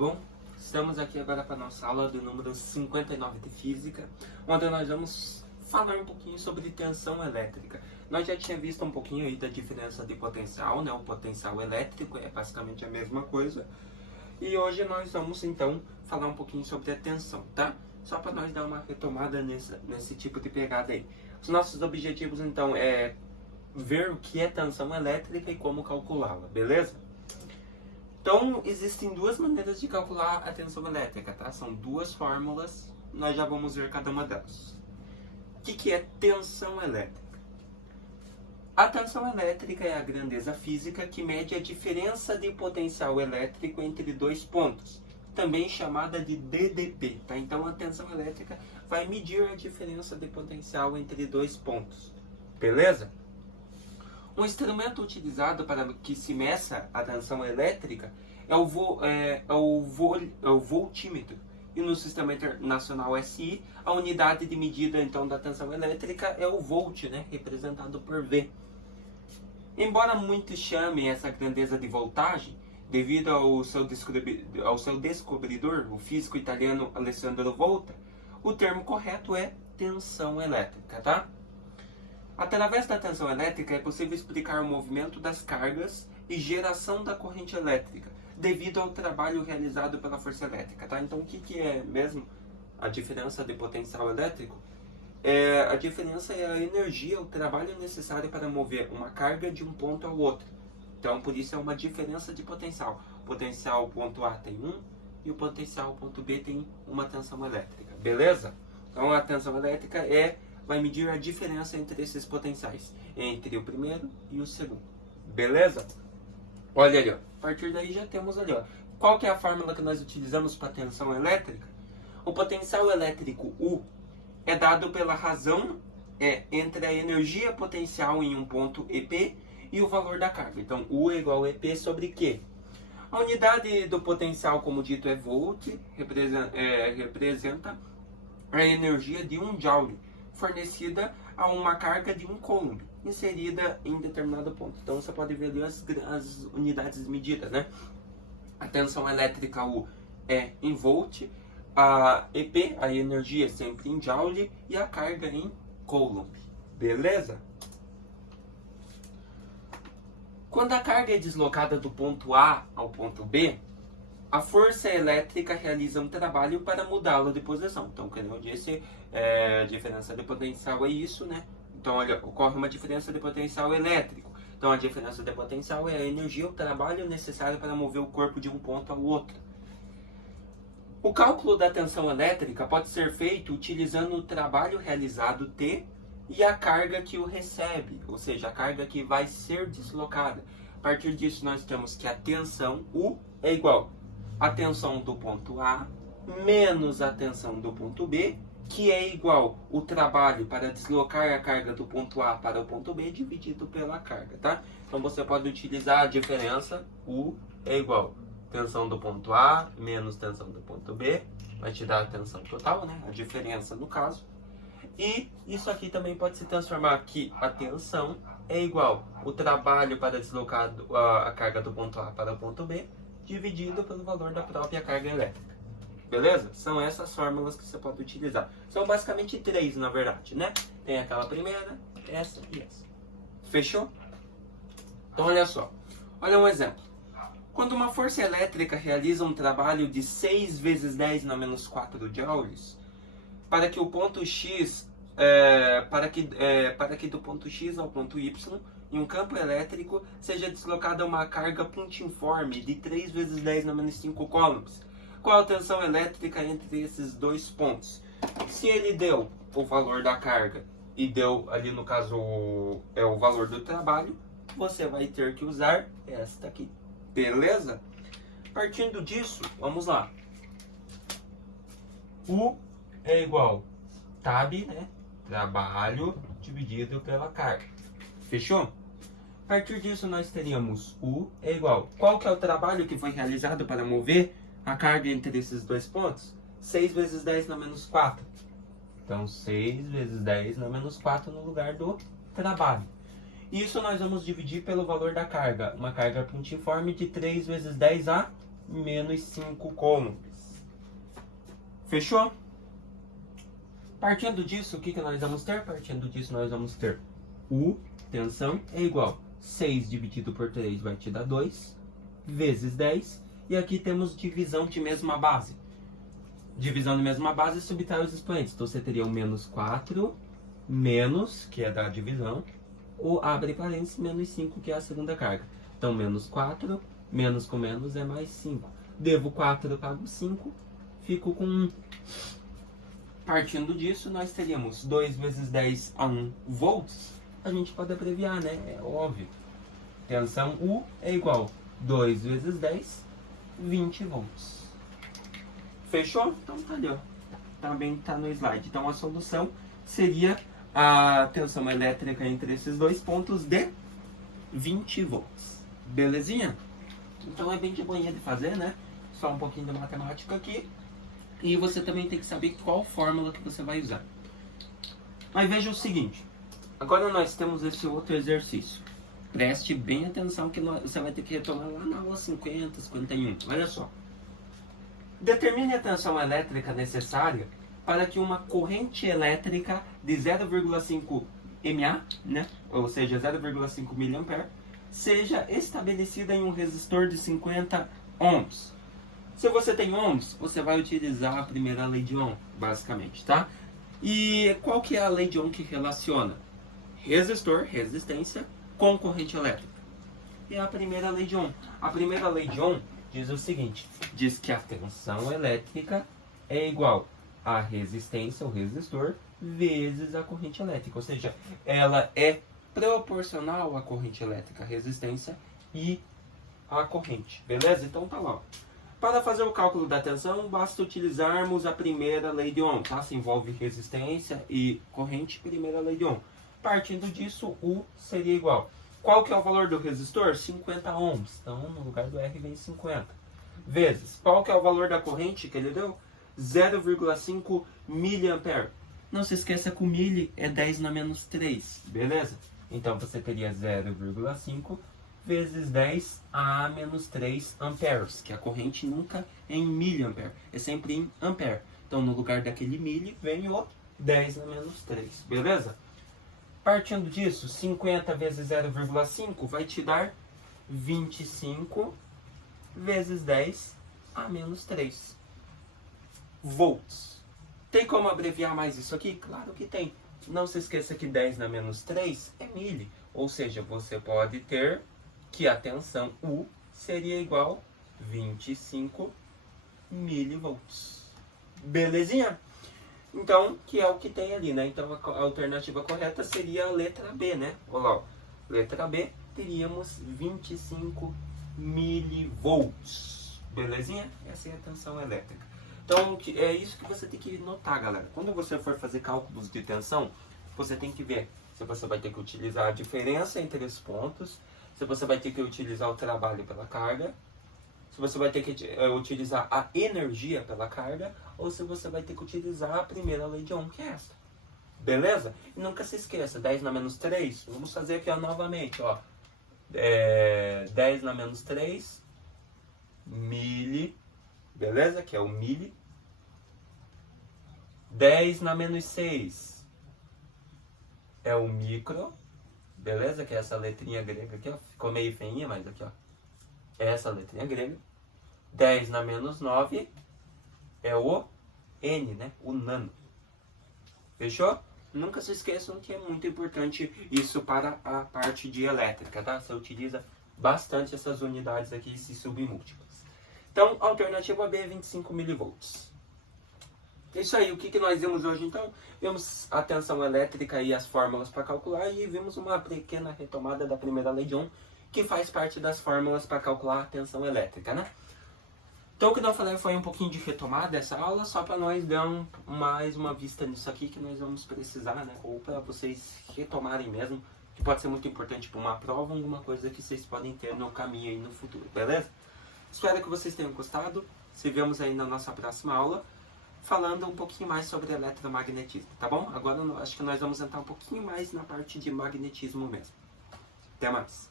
bom? Estamos aqui agora para a nossa aula do número 59 de Física, onde nós vamos falar um pouquinho sobre tensão elétrica. Nós já tínhamos visto um pouquinho aí da diferença de potencial, né? O potencial elétrico é basicamente a mesma coisa. E hoje nós vamos então falar um pouquinho sobre a tensão, tá? Só para nós dar uma retomada nesse tipo de pegada aí. Os nossos objetivos então é ver o que é tensão elétrica e como calculá-la, beleza? Então, existem duas maneiras de calcular a tensão elétrica, tá? São duas fórmulas, nós já vamos ver cada uma delas. O que é tensão elétrica? A tensão elétrica é a grandeza física que mede a diferença de potencial elétrico entre dois pontos, também chamada de DDP, tá? Então, a tensão elétrica vai medir a diferença de potencial entre dois pontos, beleza? Um instrumento utilizado para que se meça a tensão elétrica é o voltímetro. E no Sistema Internacional SI, a unidade de medida então da tensão elétrica é o volt, né, representado por V. Embora muitos chamem essa grandeza de voltagem, devido ao seu descobridor, o físico italiano Alessandro Volta, o termo correto é tensão elétrica, tá? Através da tensão elétrica é possível explicar o movimento das cargas e geração da corrente elétrica, devido ao trabalho realizado pela força elétrica, tá? Então, o que é mesmo a diferença de potencial elétrico? A diferença é a energia, o trabalho necessário para mover uma carga de um ponto ao outro. Então, por isso é uma diferença de potencial. O potencial ponto A tem 1 e o potencial ponto B tem uma tensão elétrica, beleza? Então, a tensão elétrica vai medir a diferença entre esses potenciais, entre o primeiro e o segundo. Beleza? Olha ali, ó. A partir daí já temos ali, ó. Qual que é a fórmula que nós utilizamos para tensão elétrica? O potencial elétrico U é dado pela razão entre a energia potencial em um ponto EP e o valor da carga. Então, U é igual a EP sobre Q. A unidade do potencial, como dito, é volt, representa a energia de 1 joule, fornecida a uma carga de 1 coulomb, inserida em determinado ponto. Então você pode ver ali as unidades de medida, né? A tensão elétrica U é em volt, a EP, a energia, é sempre em joule, e a carga em coulomb. Beleza? Quando a carga é deslocada do ponto A ao ponto B, a força elétrica realiza um trabalho para mudá-la de posição. Então, como eu disse, a diferença de potencial é isso, né? Então, olha, ocorre uma diferença de potencial elétrico. Então, a diferença de potencial é a energia, o trabalho necessário para mover o corpo de um ponto ao outro. O cálculo da tensão elétrica pode ser feito utilizando o trabalho realizado T e a carga que o recebe, ou seja, a carga que vai ser deslocada. A partir disso, nós temos que a tensão U é igual a tensão do ponto A menos a tensão do ponto B, que é igual o trabalho para deslocar a carga do ponto A para o ponto B dividido pela carga, tá? Então você pode utilizar a diferença, U é igual tensão do ponto A menos tensão do ponto B, vai te dar a tensão total, né? A diferença no caso. E isso aqui também pode se transformar aqui, a tensão é igual o trabalho para deslocar a carga do ponto A para o ponto B, dividido pelo valor da própria carga elétrica. Beleza? São essas fórmulas que você pode utilizar. São basicamente 3, na verdade, né? Tem aquela primeira, essa e essa. Fechou? Então, olha só. Olha um exemplo. Quando uma força elétrica realiza um trabalho de 6 vezes 10 na menos 4 joules, para que o ponto X, para que do ponto X ao ponto Y, em um campo elétrico, seja deslocada uma carga pontiforme de 3 vezes 10 na menos 5 coulombs. Qual a tensão elétrica entre esses dois pontos? Se ele deu o valor da carga e deu ali no caso o valor do trabalho, você vai ter que usar esta aqui. Beleza? Partindo disso, vamos lá. U é igual tab, né? Trabalho dividido pela carga. Fechou? A partir disso, nós teríamos U é igual. Qual que é o trabalho que foi realizado para mover a carga entre esses dois pontos? 6 vezes 10 na menos 4. Então, 6 vezes 10 na menos 4 no lugar do trabalho. Isso nós vamos dividir pelo valor da carga. Uma carga pontiforme de 3 vezes 10 a menos 5 coulombs. Fechou? Partindo disso, o que nós vamos ter? Partindo disso, nós vamos ter U, tensão, é igual 6 dividido por 3 vai te dar 2, vezes 10. E aqui temos divisão de mesma base. Divisão de mesma base subtrai os expoentes. Então você teria o menos 4, menos, que é da divisão, ou abre parênteses, menos 5, que é a segunda carga. Então menos 4, menos com menos é mais 5. Devo 4, eu pago 5, fico com 1. Partindo disso, nós teríamos 2 vezes 10 a 1 volts. A gente pode abreviar, né? É óbvio. Tensão U é igual 2 vezes 10, 20 volts. Fechou? Então tá ali, ó. Também tá no slide. Então a solução seria a tensão elétrica entre esses dois pontos de 20 volts. Belezinha? Então é bem de boinha de fazer, né? Só um pouquinho de matemática aqui. E você também tem que saber qual fórmula que você vai usar. Mas veja o seguinte. Agora nós temos esse outro exercício. Preste bem atenção que você vai ter que retomar lá na aula 50, 51. Olha só. Determine a tensão elétrica necessária para que uma corrente elétrica de 0,5 mA, né? Ou seja, 0,5 mA, seja estabelecida em um resistor de 50 ohms. Se você tem ohms, você vai utilizar a primeira lei de Ohm, basicamente, tá? E qual que é a lei de Ohm que relaciona resistor, resistência, com corrente elétrica? É a primeira lei de Ohm. A primeira lei de Ohm diz o seguinte, diz que a tensão elétrica é igual a resistência, o resistor, vezes a corrente elétrica. Ou seja, ela é proporcional à corrente elétrica, a resistência e a corrente. Beleza? Então tá lá. Para fazer o cálculo da tensão, basta utilizarmos a primeira lei de Ohm, tá? Se envolve resistência e corrente, primeira lei de Ohm. Partindo disso, U seria igual. Qual que é o valor do resistor? 50 ohms. Então, no lugar do R vem 50. Vezes. Qual que é o valor da corrente que ele deu? 0,5 mA. Não se esqueça que o mili é 10 na menos 3. Beleza? Então, você teria 0,5 vezes 10 a menos 3 amperes, que a corrente nunca é em miliampere, é sempre em ampere. Então, no lugar daquele mili, vem o 10 na menos 3, beleza? Partindo disso, 50 vezes 0,5 vai te dar 25 vezes 10 a menos 3 volts. Tem como abreviar mais isso aqui? Claro que tem. Não se esqueça que 10 na menos 3 é mili, ou seja, você pode ter que a tensão U seria igual a 25 milivolts. Belezinha? Então, que é o que tem ali, né? Então, a alternativa correta seria a letra B, né? Olha lá, ó. Letra B, teríamos 25 milivolts. Belezinha? Essa é a tensão elétrica. Então, é isso que você tem que notar, galera. Quando você for fazer cálculos de tensão, você tem que ver se você vai ter que utilizar a diferença entre os pontos, se você vai ter que utilizar o trabalho pela carga, se você vai ter que utilizar a energia pela carga, ou se você vai ter que utilizar a primeira lei de Ohm, que é essa. Beleza? E nunca se esqueça, 10 na menos 3, vamos fazer aqui ó, novamente, ó. 10 na menos 3, mili, beleza? Que é o mili. 10 na menos 6 é o micro. Beleza? Que é essa letrinha grega aqui, ó. Ficou meio feinha, mas aqui, ó. Essa letrinha grega. 10 na menos 9 é o N, né? O nano. Fechou? Nunca se esqueçam que é muito importante isso para a parte de elétrica, tá? Você utiliza bastante essas unidades aqui, esses submúltiplos. Então, alternativa B é 25 milivolts. Isso aí, o que nós vimos hoje então? Vimos a tensão elétrica e as fórmulas para calcular e vimos uma pequena retomada da primeira lei de Ohm, que faz parte das fórmulas para calcular a tensão elétrica, né? Então o que eu falei foi um pouquinho de retomada dessa aula, só para nós dar mais uma vista nisso aqui que nós vamos precisar, né? Ou para vocês retomarem mesmo, que pode ser muito importante para uma prova, alguma coisa que vocês podem ter no caminho aí no futuro, beleza? Espero que vocês tenham gostado, se vemos aí na nossa próxima aula, falando um pouquinho mais sobre eletromagnetismo, tá bom? Agora acho que nós vamos entrar um pouquinho mais na parte de magnetismo mesmo. Até mais!